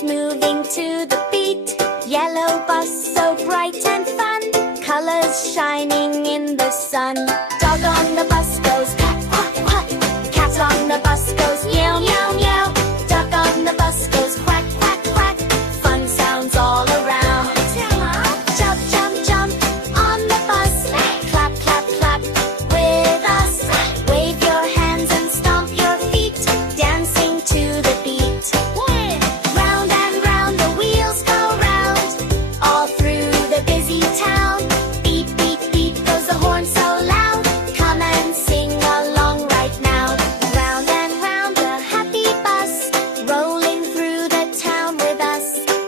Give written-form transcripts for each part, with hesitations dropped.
bus moving to the beat. Yellow bus, so bright and fun. Colors shining in the sun. Dog on the bus goes quack, quack, quack. Cat on the bus goes meow, meow, meow. Duck on the bus goes quack, quack, quack. Fun sounds all around. Jump, jump, jump on the bus. Clap, clap, clap with us. Wave your hands and stomp your feet, dancing to the beat. Round and round the wheels go round, all through the busy town. Beep, beep, beep goes the horn so loud. Come and sing along right now. Round and round the happy bus, rolling through the town with us.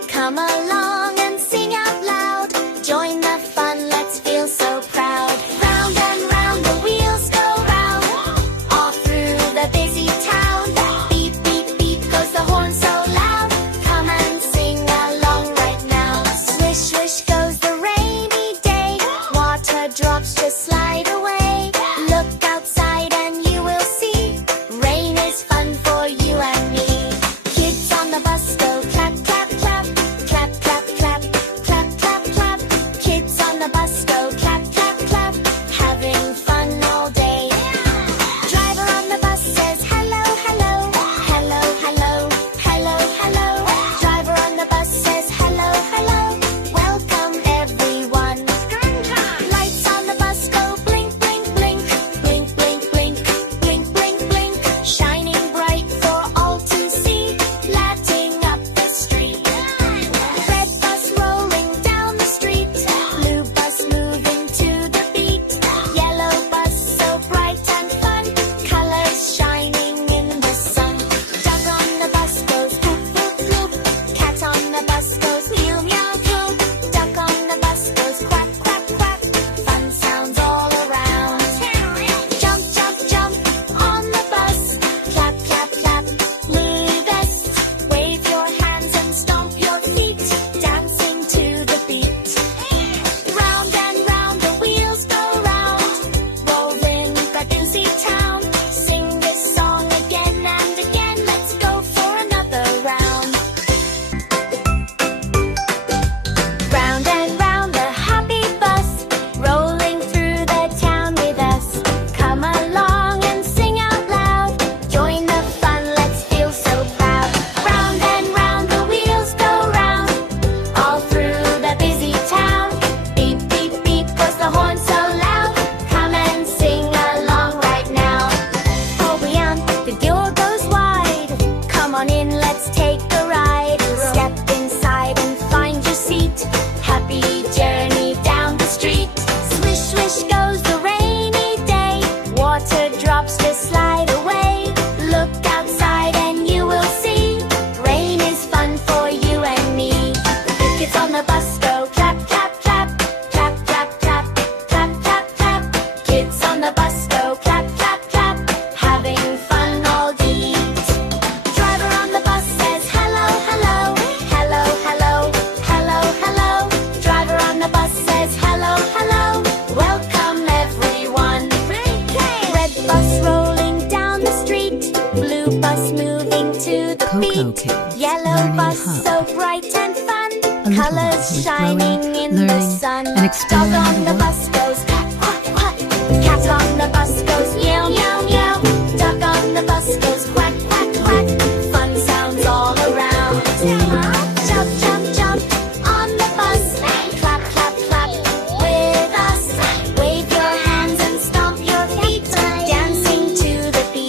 Come along and sing out loud. Join the fun, let's feel so proud. Round and round the wheels go round, all through the busy town. Beep, beep, beep goes the horn so loud. Come and sing along right now. Swish, swish goes the rainy day. Water drops just slide away. Look outside and you will see rain is fun for you and me. Kids on the bus go clap, clap, clap. Clap, clap, clap. Clap, clap, clap. Kids on the bus go clap, clap, clap. Having fun all day. Driver on the bus says hello, hello. Hello, hello. Hello, hello. Driver on the bus says hello, hello. Welcome everyone. Lights on the bus go blink, blink, blink. Blink, blink, blink. Blink, blink, blink. Shining bright for all to see. Lighting up the street. Red bus rolling down the street. Blue bus moving to the beat. Yellow bus so bright and fun. Colors shining in the sun. Duck on the bus goes whoop, whoop, whoop. Cat on the bus goes meow, meow, meow. Duck on the bus goes quack, quack, quack. Fun sounds all around. Jump, jump, jump on the bus. Clap, clap, clap. Blue vest. Wave your hands and stomp your feet, dancing to the beat. Round and round the wheels go round, rolling the busy town. Sing this song again and again. Let's go for another round. Round and round the happy bus, rolling through the town with us. Come along and sing out loud. Join the fun, let's feel so proud. Round and round the wheels go round, all through the busy town. Beep, beep, beep goes the horn so loud. Come and sing along right now. Oh, beyond the door goes wide. Come on in, let's take a ride. Step inside and find your seat. Happy journey down the street. Swish, swish goes the rainy day. Water drops just slide away. Look outside and you will see rain is fun for you and me. Kids on the bus go clap, clap, clap. Clap, clap, clap. Clap, clap, clap. Kids on the bus go clap, clap, clap. Having fun all day. Driver on the bus says hello, hello. Hello, hello. Hello, hello. Driver on the bus says hello, hello. Welcome everyone. Red bus rolling down the street. Blue bus moving to the beat. CocoKids Yellow Learning bus Hub. so bright and fun. A little Colors with shining growing, in the learning, sun. and exploring Dog on the the world. bus goes